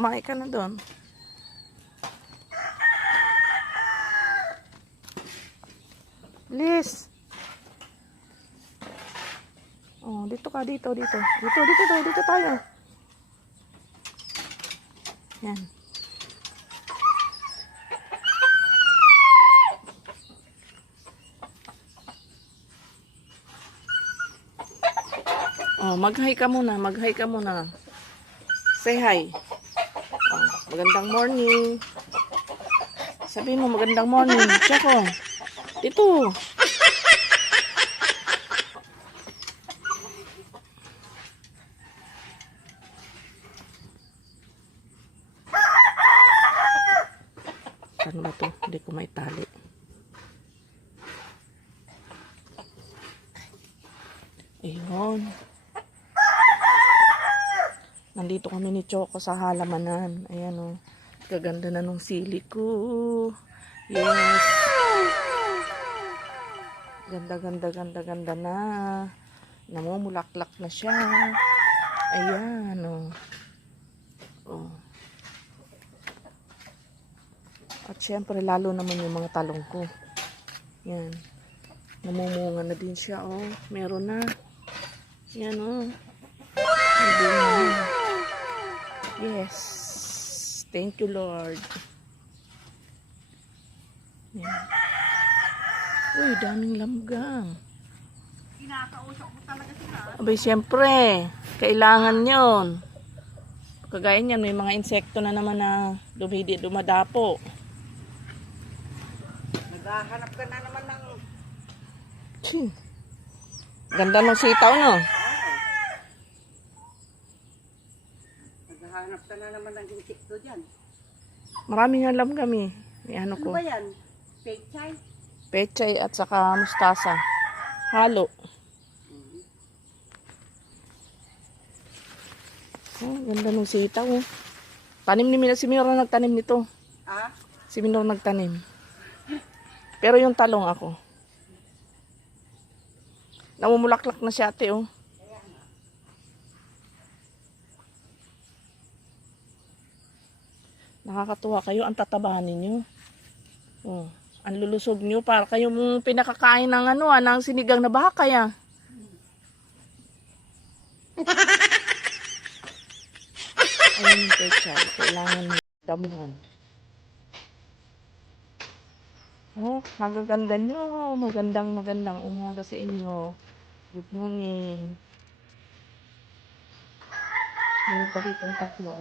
Kumain ka na doon. Please. Oh, dito ka, dito. Dito tayo. Yan. Oh, mag-hi ka muna. Say hi. Oh, magandang morning. Sabi mo, magandang morning. Choco. Dito. Saan ba to? Hindi ko may tali. Ayun. Nandito kami ni Choco sa halamanan. Ayan o. Gaganda na nung sili ko. Yes. Ganda na. Namumulaklak na siya. Ayan o. Oh. At syempre lalo naman yung mga talong ko. Yan. Namumunga na din siya oh. Meron na. Yan oh. Yes. Thank you Lord. Yan. Uy, daming lamgang. Kinakausap mo talaga sila. Abay, syempre. Kailangan yon. Kagaya niyan, may mga insekto na naman na dumadapo. Naghahanap ka na naman ng... Ganda ng sitaw, no? Naghahanap ka na naman ng insekto dyan. Maraming alam kami. Ano Ano ko? ba yan? Pechay? Pechay at saka mustasa. Halo. Oh, ganda ng sitaw. Oh. Tanim ni Mina. Si Minor nagtanim nito. Ah? Si Minor nagtanim. Pero yung talong ako. Namumulaklak na siya ate oh. Nakakatuwa kayo. Ang tatabahan ninyo. Oh. Ang lulusog nyo. Para kayong pinakakain ng ng sinigang na baka ya. Ayan yung pechay. Kailangan damuhan. Oh, magaganda nyo. Magandang umaga sa inyo. Good morning. Meron pa dito ang tatlo.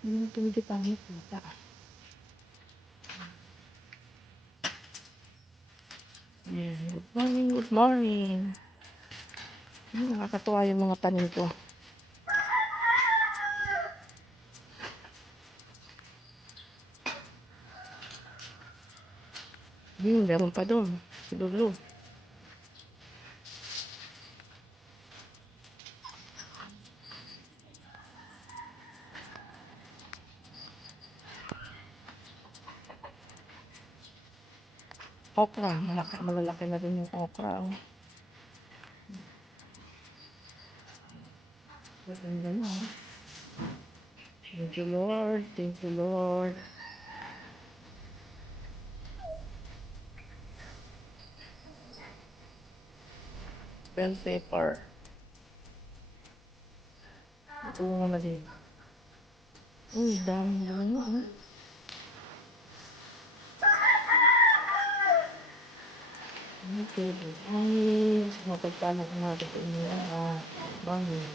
Hindi pa kita. Yeah. Good morning. Nakakatuwa yung mga tanim ko. Meron pa doon. Si Lulu. Okra. Malalaki na rin yung okra. Oh. Maganda na. Thank you, Lord. Thank you, Lord. Bell pepper. Ito na din. Uy, dami naman yun. Okay. Ay, mapagpanak natin ito niya. Bangin.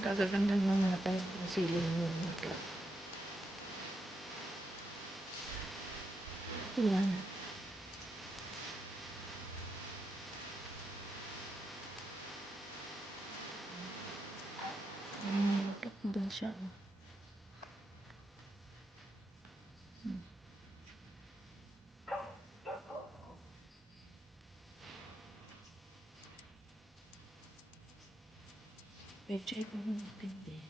Kagaganda naman natin ang siling niya. Yan. Doon siya. Pechay ko ng pindi.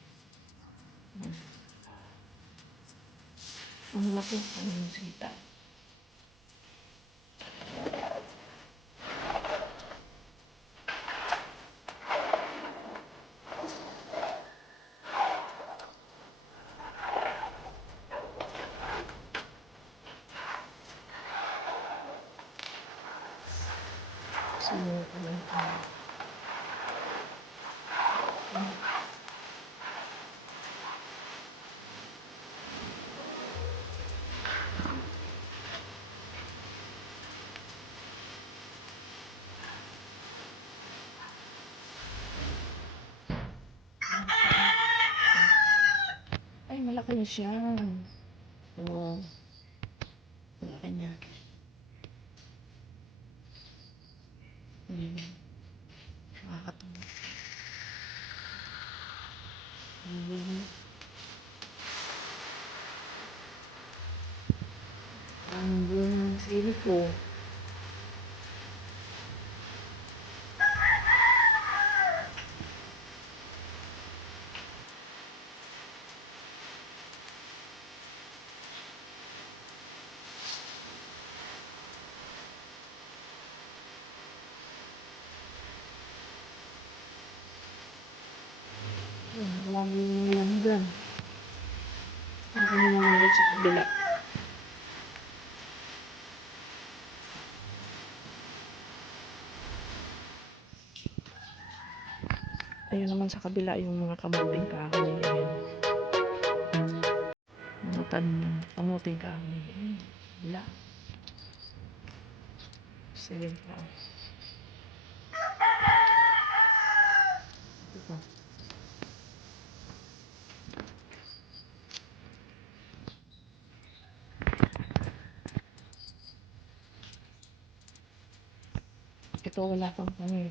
Ang laki ang sita. Ano pa lang ito? Ay, malaki na siya. Oo. Malaki na. Nakakatawa. Ang sili ko. Maraming yan dyan. Ako naman sa kabila. Ayun naman sa kabila yung mga kamuting kahoy. Ayun. Mga tanim, kamuting kahoy. Ayun. Wala. Sige pa. Ito. Ito wala pang pangit.